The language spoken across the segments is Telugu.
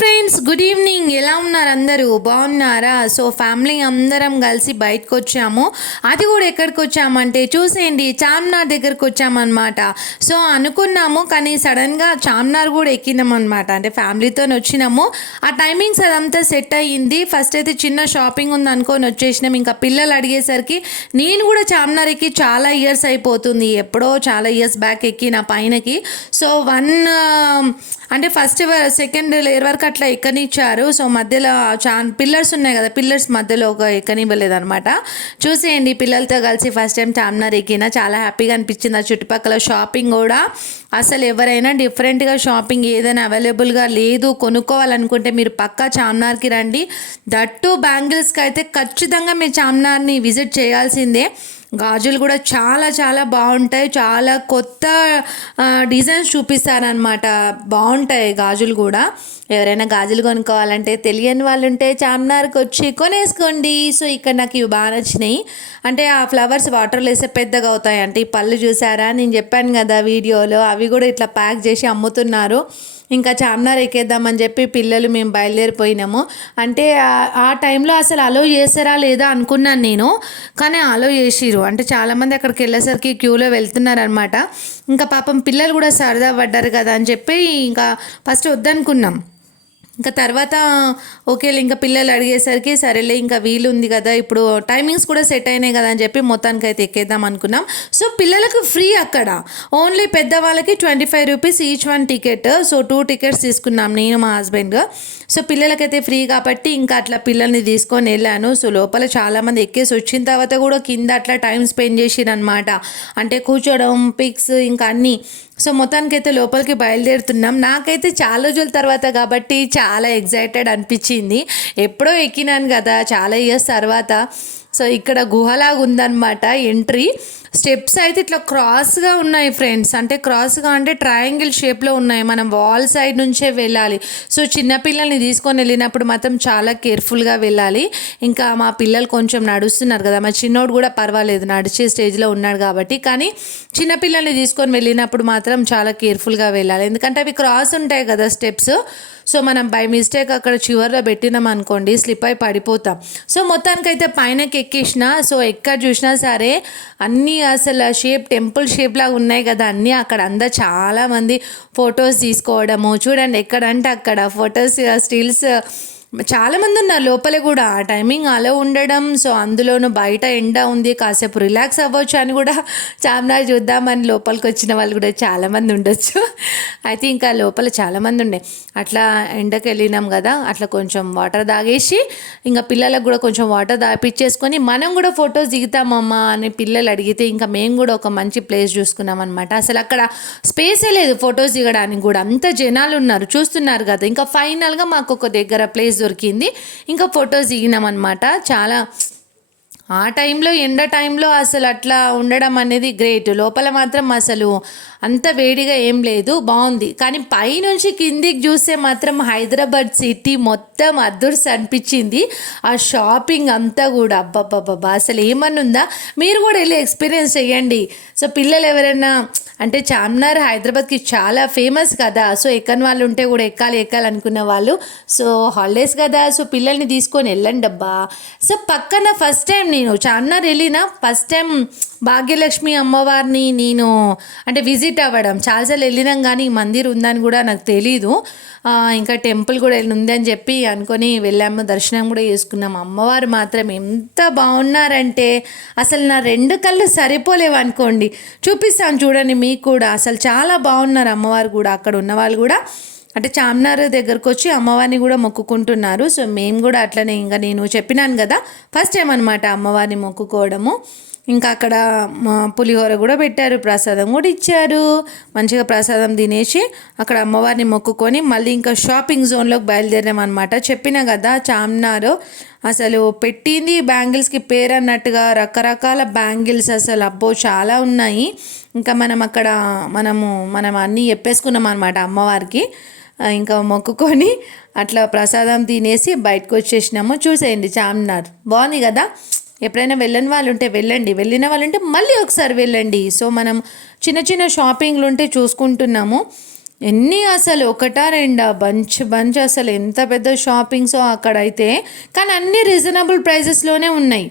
Friends, good evening. ఎలా ఉన్నారు? అందరూ బాగున్నారా? సో ఫ్యామిలీ అందరం కలిసి బయటకు వచ్చాము. అది కూడా ఎక్కడికి వచ్చామంటే చూసేయండి, చార్మినార్ దగ్గరకు వచ్చామన్నమాట. సో అనుకున్నాము, కానీ సడన్గా చార్మినార్ కూడా ఎక్కినాం అనమాట. అంటే ఫ్యామిలీతో వచ్చినాము. ఆ టైమింగ్స్ అదంతా సెట్ అయ్యింది. ఫస్ట్ అయితే చిన్న షాపింగ్ ఉంది అనుకొని వచ్చేసినాం. ఇంకా పిల్లలు అడిగేసరికి నేను కూడా చార్మినార్ ఎక్కి చాలా ఇయర్స్ అయిపోతుంది. ఎప్పుడో చాలా ఇయర్స్ బ్యాక్ ఎక్కిన పైనకి. సో అంటే ఫస్ట్ సెకండ్ లేయర్ వరకు అట్లా ఎక్కనిచ్చారు. సో మధ్యలో పిల్లర్స్ ఉన్నాయి కదా, పిల్లర్స్ మధ్యలో ఒక ఎక్కనివ్వలేదు అనమాట. చూసేయండి, పిల్లలతో కలిసి ఫస్ట్ టైం చార్మినార్ ఎక్కిన చాలా హ్యాపీగా అనిపించింది. ఆ చుట్టుపక్కల షాపింగ్ కూడా అసలు ఎవరైనా డిఫరెంట్గా షాపింగ్ ఏదైనా అవైలబుల్గా లేదు కొనుక్కోవాలనుకుంటే మీరు పక్కా చార్మినార్కి రండి. దట్టు బ్యాంగిల్స్కి అయితే ఖచ్చితంగా మీరు చార్మినార్ని విజిట్ చేయాల్సిందే. గాజులు కూడా చాలా చాలా బాగుంటాయి. చాలా కొత్త డిజైన్స్ చూపిస్తారనమాట. బాగుంటాయి గాజులు కూడా. ఎవరైనా గాజులు కొనుక్కోవాలంటే తెలియని వాళ్ళు ఉంటే చార్మినార్కి వచ్చి కొనేసుకోండి. సో ఇక్కడ నాకు ఇవి బాగా నచ్చినాయి. అంటే ఆ ఫ్లవర్స్ వాటర్లో వేస్తే పెద్దగా అవుతాయి. అంటే ఈ పళ్ళు చూసారా, నేను చెప్పాను కదా వీడియోలో, అవి కూడా ఇట్లా ప్యాక్ చేసి అమ్ముతున్నారు. ఇంకా చార్మినార్ ఎక్కేద్దామని చెప్పి పిల్లలు మేము బయలుదేరిపోయినాము. అంటే ఆ టైంలో అసలు అలో చేస్తారా లేదా అనుకున్నాను నేను, కానీ అలో చేసిరు. అంటే చాలామంది అక్కడికి వెళ్ళేసరికి క్యూలో వెళ్తున్నారనమాట. ఇంకా పాపం పిల్లలు కూడా సరదా పడ్డారు కదా అని చెప్పి ఇంకా ఫస్ట్ వద్దనుకున్నాం. ఇంకా తర్వాత ఓకేలే, ఇంకా పిల్లలు అడిగేసరికి సరేలే ఇంకా వీలు ఉంది కదా, ఇప్పుడు టైమింగ్స్ కూడా సెట్ అయినాయి కదా అని చెప్పి మొత్తానికి అయితే ఎక్కేద్దాం అనుకున్నాం. సో పిల్లలకు ఫ్రీ అక్కడ, ఓన్లీ పెద్దవాళ్ళకి 25 rupees each one ticket. So 2 tickets తీసుకున్నాం నేను మా హస్బెండ్. సో పిల్లలకైతే ఫ్రీ కాబట్టి ఇంకా అట్లా పిల్లల్ని తీసుకొని వెళ్ళాను. సో లోపల చాలామంది ఎక్కేసి వచ్చిన తర్వాత కూడా కింద అట్లా టైం స్పెండ్ చేసిరనమాట. అంటే కూర్చోవడం, పిక్స్, ఇంకా అన్నీ. సో మొత్తానికైతే లోపలికి బయలుదేరుతున్నాం. నాకైతే చాలా రోజుల తర్వాత కాబట్టి చాలా ఎగ్జైటెడ్ అనిపించింది. ఎప్పుడో ఎక్కినాను కదా చాలా ఇయర్స్ తర్వాత. సో ఇక్కడ గుహలాగా ఉందన్నమాట ఎంట్రీ. స్టెప్స్ అయితే ఇట్లా క్రాస్గా ఉన్నాయి ఫ్రెండ్స్. అంటే క్రాస్గా అంటే ట్రయాంగిల్ షేప్లో ఉన్నాయి. మనం వాల్ సైడ్ నుంచే వెళ్ళాలి. సో చిన్నపిల్లల్ని తీసుకొని వెళ్ళినప్పుడు మాత్రం చాలా కేర్ఫుల్గా వెళ్ళాలి. ఇంకా మా పిల్లలు కొంచెం నడుస్తున్నారు కదా, మా చిన్నోడు కూడా పర్వాలేదు, నడిచే స్టేజ్లో ఉన్నాడు కాబట్టి. కానీ చిన్నపిల్లల్ని తీసుకొని వెళ్ళినప్పుడు మాత్రం చాలా కేర్ఫుల్గా వెళ్ళాలి. ఎందుకంటే అవి క్రాస్ ఉంటాయి కదా స్టెప్స్. సో మనం బై మిస్టేక్ అక్కడ చివరిలో పెట్టినాం అనుకోండి, స్లిప్ అయి పడిపోతాం. సో మొత్తానికైతే పైనకి ఎక్కేసిన. సో ఎక్కడ చూసినా సరే అన్నీ అసలు షేప్, టెంపుల్ షేప్ లాగా ఉన్నాయి కదా అన్నీ. అక్కడ అందరు చాలామంది ఫొటోస్ తీసుకోవడము, చూడండి ఎక్కడంటే అక్కడ ఫొటోస్, స్టిల్స్ చాలామంది ఉన్నారు లోపల కూడా. ఆ టైమింగ్ అలా ఉండడం. సో అందులోనూ బయట ఎండ ఉంది, కాసేపు రిలాక్స్ అవ్వచ్చు అని కూడా చార్మినార్ చూద్దామని లోపలికి వచ్చిన వాళ్ళు కూడా చాలామంది ఉండొచ్చు. అయితే ఇంకా లోపల చాలామంది ఉండే. అట్లా ఎండకి వెళ్ళినాం కదా, అట్లా కొంచెం వాటర్ తాగేసి ఇంకా పిల్లలకు కూడా కొంచెం వాటర్ తాపిచ్చేసుకొని మనం కూడా ఫొటోస్ దిగుతామమ్మా అని పిల్లలు అడిగితే ఇంకా మేము కూడా ఒక మంచి ప్లేస్ చూసుకున్నాం అనమాట. అసలు అక్కడ స్పేసే లేదు ఫొటోస్ దిగడానికి కూడా, అంత జనాలు ఉన్నారు చూస్తున్నారు కదా. ఇంకా ఫైనల్గా మాకు ఒక దగ్గర ప్లేస్ దొరికింది. ఇంకా ఫొటోస్ దిగినాం అనమాట. చాలా ఆ టైంలో, ఎండ టైంలో అసలు అట్లా ఉండడం అనేది గ్రేట్. లోపల మాత్రం అసలు అంత వేడిగా ఏం లేదు, బాగుంది. కానీ పైనుంచి కిందికి చూస్తే మాత్రం హైదరాబాద్ సిటీ మొత్తం అదుర్స్ అనిపించింది. ఆ షాపింగ్ అంతా కూడా అబ్బబ్బబ్బా అసలు ఏమన్నా ఉందా. మీరు కూడా వెళ్ళి ఎక్స్పీరియన్స్ చేయండి. సో పిల్లలు ఎవరైనా, అంటే చార్మినార్ హైదరాబాద్కి చాలా ఫేమస్ కదా. సో ఎక్కని వాళ్ళు ఉంటే కూడా ఎక్కాలి అనుకున్న వాళ్ళు, సో హాలిడేస్ కదా, సో పిల్లల్ని తీసుకొని వెళ్ళండి అబ్బా. సో పక్కన ఫస్ట్ టైం నేను చార్మినార్ వెళ్ళిన, ఫస్ట్ టైం భాగ్యలక్ష్మి అమ్మవారిని నేను అంటే విజిట్ అవ్వడం. చాలాసార్లు వెళ్ళినాం కానీ మందిర్ ఉందని కూడా నాకు తెలీదు. ఇంకా టెంపుల్ కూడా ఉందని చెప్పి అనుకొని వెళ్ళాము, దర్శనం కూడా చేసుకున్నాము. అమ్మవారు మాత్రం ఎంత బాగున్నారంటే అసలు నా 2 కళ్ళు సరిపోలేవు అనుకోండి. చూపిస్తాను చూడండి మీకు కూడా. అసలు చాలా బాగున్నారు అమ్మవారు కూడా. అక్కడ ఉన్న వాళ్ళు కూడా అంటే చార్మినార్ దగ్గరకు వచ్చి అమ్మవారిని కూడా మొక్కుకుంటున్నారు. సో మేము కూడా అట్లనే, ఇంకా నేను చెప్పినాను కదా ఫస్ట్ టైం అనమాట అమ్మవారిని మొక్కుకోవడము. ఇంకా అక్కడ పులిహోర కూడా పెట్టారు, ప్రసాదం కూడా ఇచ్చారు. మంచిగా ప్రసాదం తినేసి అక్కడ అమ్మవారిని మొక్కుకొని మళ్ళీ ఇంకా షాపింగ్ జోన్లోకి బయలుదేరాం అనమాట. చెప్పినా కదా చార్మినార్ అసలు పెట్టింది బ్యాంగిల్స్కి పేరు అన్నట్టుగా రకరకాల బ్యాంగిల్స్ అసలు అబ్బో చాలా ఉన్నాయి. ఇంకా మనం అన్నీ చెప్పేసుకున్నాం అనమాట అమ్మవారికి. ఇంకా మొక్కుకొని అట్లా ప్రసాదం తినేసి బయటకు వచ్చేసినాము. చూసేయండి చార్మినార్ బాగుంది కదా. ఎప్పుడైనా వెళ్ళని వాళ్ళు ఉంటే వెళ్ళండి, వెళ్ళిన వాళ్ళు ఉంటే మళ్ళీ ఒకసారి వెళ్ళండి. సో మనం చిన్న చిన్న షాపింగ్లు ఉంటే చూసుకుంటున్నాము. ఎన్ని అసలు ఒకటా రెండా బంచ్ బంచ్ అసలు ఎంత పెద్ద షాపింగ్సో అక్కడైతే. కానీ అన్నీ రీజనబుల్ ప్రైజెస్లోనే ఉన్నాయి.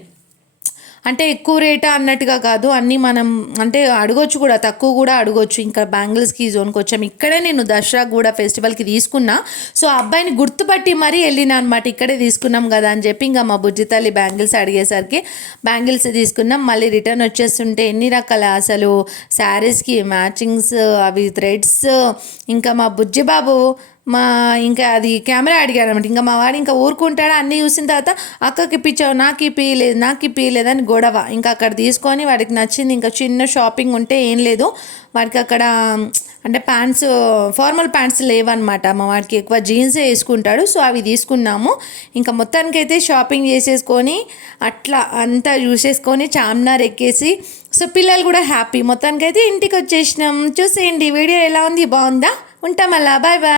అంటే ఎక్కువ రేటా అన్నట్టుగా కాదు, అన్నీ మనం అంటే అడగొచ్చు కూడా, తక్కువ కూడా అడగొచ్చు. ఇంకా బ్యాంగిల్స్కి జోన్కి వచ్చాము. ఇక్కడే నేను దసరా కూడా ఫెస్టివల్కి తీసుకున్నా. సో ఆ అబ్బాయిని గుర్తుపట్టి మరీ వెళ్ళినా అనమాట, ఇక్కడే తీసుకున్నాం కదా అని చెప్పి. ఇంకా మా బుజ్జి తల్లి బ్యాంగిల్స్ అడిగేసరికి బ్యాంగిల్స్ తీసుకున్నాం. మళ్ళీ రిటర్న్ వచ్చేస్తుంటే ఎన్ని రకాల అసలు శారీస్కి మ్యాచింగ్స్, అవి థ్రెడ్స్. ఇంకా మా బుజ్జి బాబు ఇంకా అది కెమెరా అడిగాడు అనమాట. ఇంకా మా వాడు ఇంకా ఊరుకుంటాడా, అన్నీ చూసిన తర్వాత అక్కకి ఇప్పించావు, నాకు ఇప్పిలేదని గొడవ. ఇంకా అక్కడ తీసుకొని వాడికి నచ్చింది. ఇంకా చిన్న షాపింగ్ ఉంటే ఏం లేదు వాడికి అక్కడ, అంటే ప్యాంట్స్, ఫార్మల్ ప్యాంట్స్ లేవన్నమాట. మా వాడికి ఎక్కువ జీన్సే వేసుకుంటాడు. సో అవి తీసుకున్నాము. ఇంకా మొత్తానికైతే షాపింగ్ చేసేసుకొని అట్లా అంతా చూసేసుకొని చార్మినార్ ఎక్కేసి, సో పిల్లలు కూడా హ్యాపీ. మొత్తానికైతే ఇంటికి వచ్చేసినాం. చూసేయండి వీడియో ఎలా ఉంది, బాగుందా? ఉంటాం అలా, బాయ్ బాయ్.